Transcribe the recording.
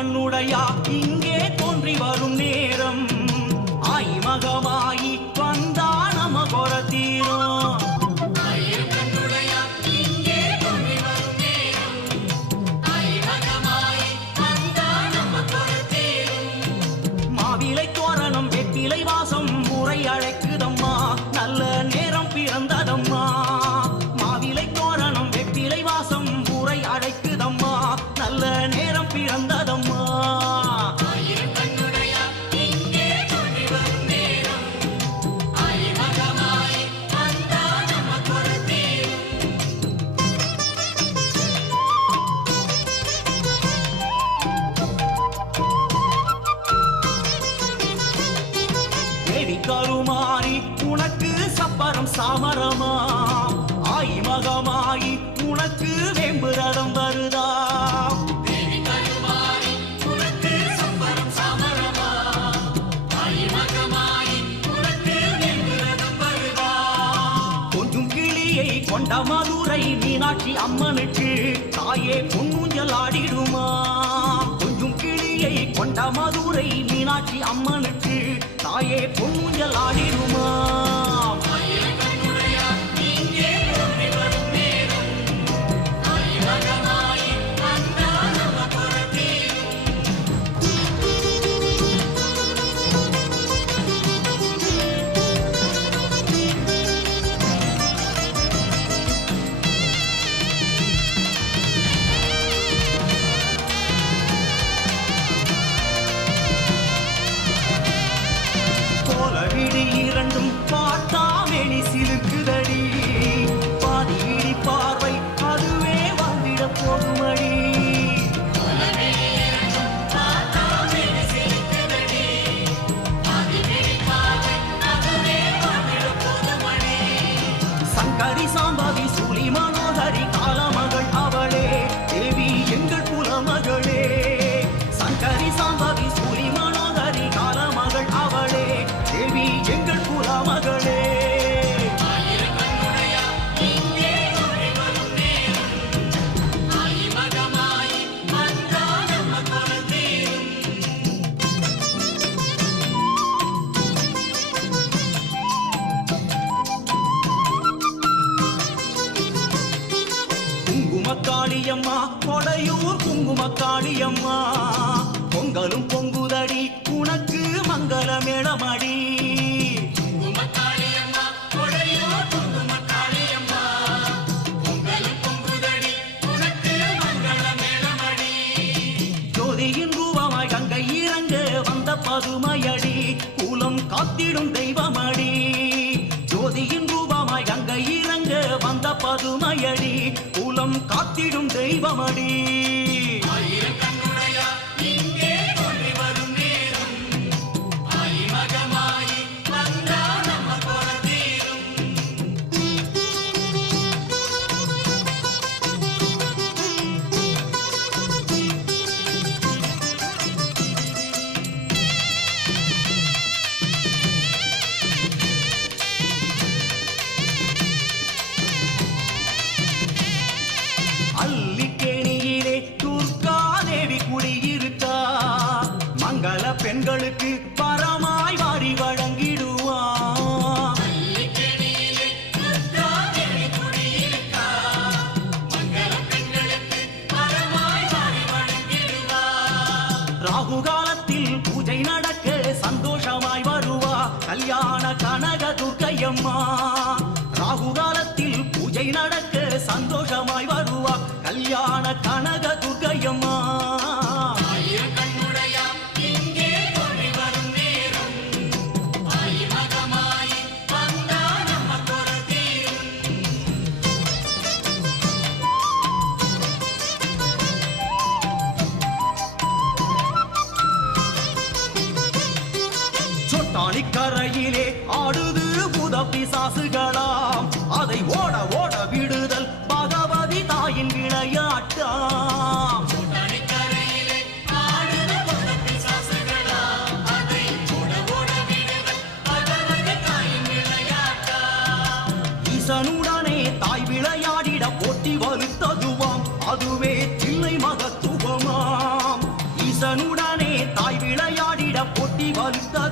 கண்ணுடையா இங்கே தோன்றி வரும் நேரம். கருமாறி உனக்கு சப்பரம் சாமரமா? ஆய் மகமாயி உனக்கு வேம்புரதம் வருதா? கொஞ்சம் கிளியை கொண்ட மதுரை மீனாட்சி அம்மனுக்கு தாயே பொன்னூஞ்சல் ஆடிடுமா? கொஞ்சம் கிளியை கொண்ட மதுரை மீனாட்சி பொன்னூஞ்சல் ஆடிடுமா விழி இரண்டும் எங்கள் குலமகளே குங்குமக்காளியம்மா கொடையூர் குங்குமக்காளியம்மா. பொங்கலும் பொங்குதடி உனக்கு மங்கள மேளமடி பதுமையடி குலம் காத்திடும் தெய்வமடி. ஜோதியின் ரூபமாய் கங்கை இறங்க வந்த பதுமையடி குலம் காத்திடும் தெய்வமடி. மங்கள ஆடுது புத பிசாசுகளாம். அதை ஓட ஓட விடுதல் பகவதி தாயின் விளையாட்டாம். ஈசனுடனே தாய் விளையாடிட போட்டி வலுத்ததுவாம். அதுவே தில்லை மகத்துவமாம். ஈச தாய் விளையாடிட போட்டி வலுத்தது